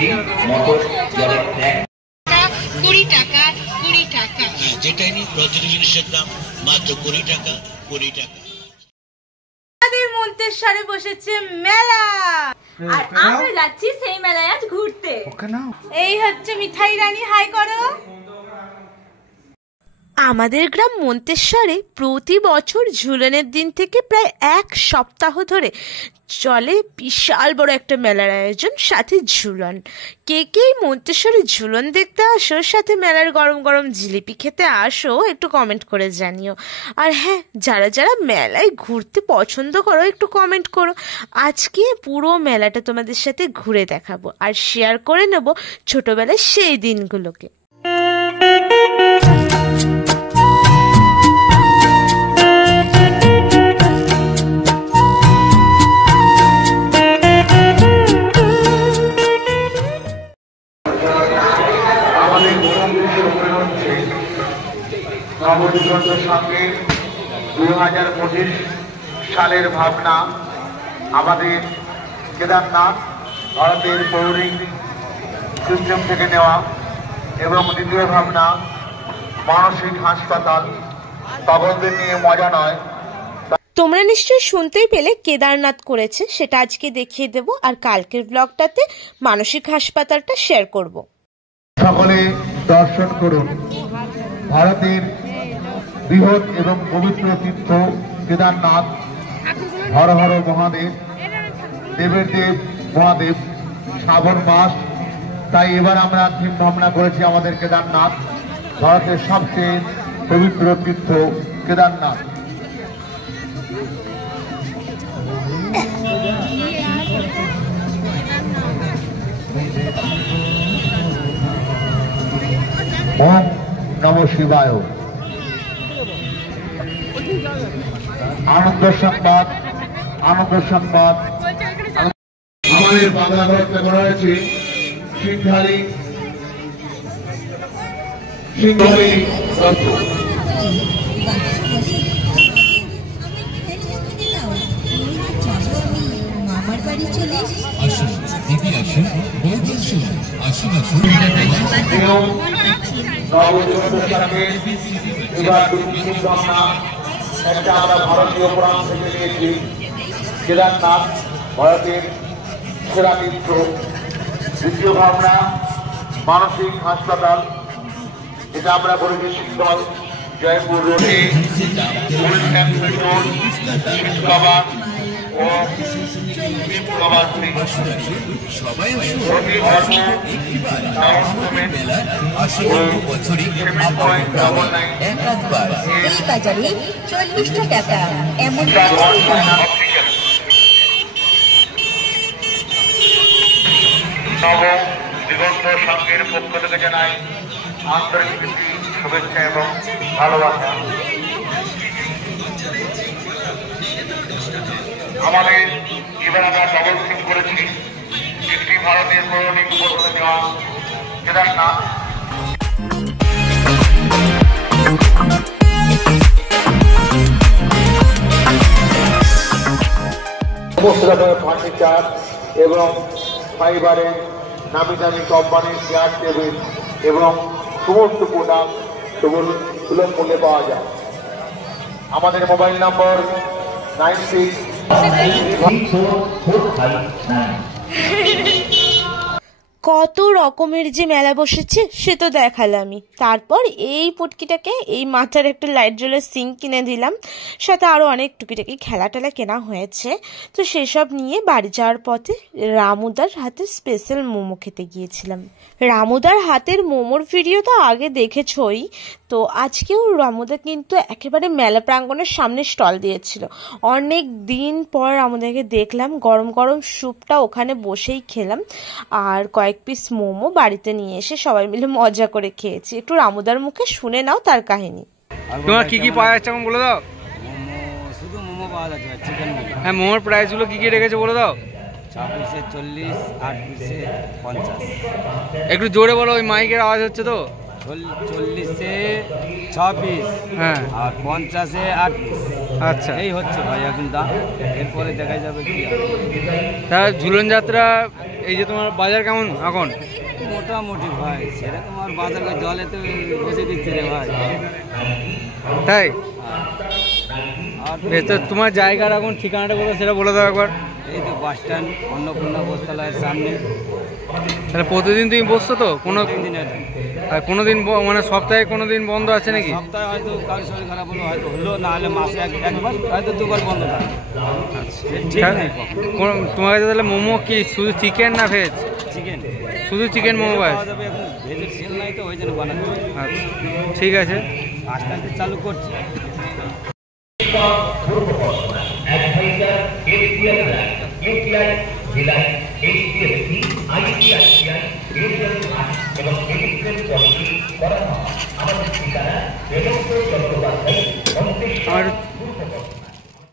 Motor জলের tank 20 টাকা 20 টাকা। যেটাই নি প্রতিটি জিনিসের দাম মাত্র 20 টাকা 20 টাকা। আমাদের মন্তেশ্বরে বসেছে মেলা আর আমরা যাচ্ছি সেই মেলায় আজ ঘুরতে। এই হচ্ছে মিঠাই রানী, হাই করো। আমাদের গ্রাম মন্তেশ্বরে প্রতি বছর ঝুলনের দিন থেকে প্রায় 1 সপ্তাহ ধরে চলে বিশাল বড় একটা মেলার আয়োজন, সাথে ঝুলন। কে কে মন্তেশ্বরে ঝুলন দেখতে আসো, সাথে মেলার গরম গরম জিলিপি খেতে আসো, একটু কমেন্ট করে জানিও। আর হ্যাঁ, যারা যারা মেলায় ঘুরতে পছন্দ করো একটু কমেন্ট করো। আজকে পুরো মেলাটা তোমাদের সাথে ঘুরে দেখাবো আর শেয়ার করে নেব ছোটবেলায় সেই দিনগুলোকে। নবদিগন্ত সংঘের 2025 সালের ভাবনা আমাদের কেদারনাথ ভারতের পৌরিক সিস্টেম থেকে নেওয়া, এবং দ্বিতীয় ভাবনা মানসিক হাসপাতাল। পাগলদের নিয়ে মজা নয়। তোমরা নিশ্চয়ই শুনতেই পেলে কেদারনাথ করেছে, সেটা আজকে দেখিয়ে দেব। আর কালকের ব্লগটাতে মানসিক হাসপাতালটা শেয়ার করব। সকলে দর্শন করুন ভারতের বৃহৎ এবং পবিত্র তীর্থ কেদারনাথ। হর হর মহাদেব, দেবের দেব মহাদেব। শ্রাবণ মাস, তাই এবার আমরা থিম ভাবনা করেছি আমাদের কেদারনাথ, ভারতের সবচেয়ে পবিত্র তীর্থ কেদারনাথ। ওম নমঃ শিবায়। আনন্দ সংবাদ, আনন্দ সংবাদ। আমাদের বাংলা ব্যবস্থা করা হয়েছে সিংহারি সিংহারি দত্ত। একটা আমরা ভারতীয় পুরাণ থেকে নিয়েছি, কেদারনাথ ভারতের সেরা তীর্থ। দ্বিতীয় ভাবনা মানসিক হাসপাতাল, এটা আমরা করেছি শীতল জয়পুর রোডে বাবার ও বাজারে 40 টাকা এমন নবম দিগন্ত সংঘের পক্ষ থেকে জানাই আন্তরিক শুভেচ্ছা এবং ভালোবাসা। আমাদের এবার আমরা ডবল থিম করেছি, একটি ভারতের পৌরাণিক উপকরণে দেওয়া কেদারনাথ। সমস্ত রকমের ফার্নিচার এবং ফাইবারের নামি দামি কোম্পানির চেয়ার টেবিল এবং সমস্ত প্রোডাক্ট সুলভ মূল্যে পাওয়া যায়। আমাদের মোবাইল নম্বর 96। কত রকমের যে মেলা বসেছে সে তো দেখালামই। তারপর এই পুটকিটাকে এই মাথার একটা লাইট জ্বলের সিঙ্ক কিনে দিলাম, সাথে আরও অনেক টুকিটাকি খেলা টেলা কেনা হয়েছে। তো সেসব নিয়ে বাড়ি যাওয়ার পথে রামুদার হাতে স্পেশাল মোমো খেতে গিয়েছিলাম। রামুদার হাতের মোমোর ভিডিও তো আগে দেখেছই, তো আজকেও রামুদা কিন্তু একেবারে মেলা প্রাঙ্গণের সামনে স্টল দিয়েছিল। অনেক দিন পর রামুদাকে দেখলাম, গরম গরম স্যুপটা ওখানে বসেই খেলাম, আর কয়েক পিস মোমো বাড়িতে নিয়ে এসে সবাই মিলে মজা করে খেয়েছি। একটু রামুদার মুখে শুনে নাও তার কাহিনী। তোমার কি কি পাওয়া যাচ্ছে এখন বলে দাও। শুধু মোমো পাওয়া যাচ্ছে, চিকেন মোমো। হ্যাঁ, মোমোর প্রাইসগুলো কি কি রেখেছে বলে দাও। 6 পিসে 40, 8 পিসে 50। একটু জোরে বলো, ওই মাইকের আওয়াজ হচ্ছে তো। 40-এ 6 পিস, হ্যাঁ, আর 50-এ 8 পিস। আচ্ছা, এই হচ্ছে ভাই এখন দাম, এরপরে দেখা যাবে কি হয়। তা ঝুলন যাত্রা এই যে তোমার বাজার কেমন এখন? মোটামুটি ভাই সেরকম আর বাজারে জলে তো বসে দিচ্ছে রে ভাই। তাই? আর বেশ, তো তোমার জায়গার এখন ঠিকানাটা বলো, সেটা বলে দাও একবার। এই তো বাস স্ট্যান্ড অন্নপূর্ণা বস্ত্রালয়ের সামনে। তাহলে প্রতিদিন তুমি বসছো তো? কোনো দিনের আর কোনো দিন মানে সপ্তাহে কোনো দিন বন্ধ আছে নাকি? সপ্তাহে হয়তো কারোর শরীর খারাপ হলো, হয়তো হলো, না হলে মাসে একবার হয়তো দুবার বন্ধ থাকে। ঠিক নেই তোমার কাছে তাহলে মোমো কি শুধু চিকেন না ভেজ? চিকেন, শুধু চিকেন মোমো বাস? পাওয়া যাবে এখন, ভেজের সেল নাই তো ওই জন্য বানাচ্ছি। আচ্ছা, ঠিক আছে। আস্তে আস্তে চালু করছি। জেলায় HDFC, ICICI, Airtel এবং Airtel পলিসি করা হয়। আমাদের ঠিকানা চট্টোপাধ্যায় আমার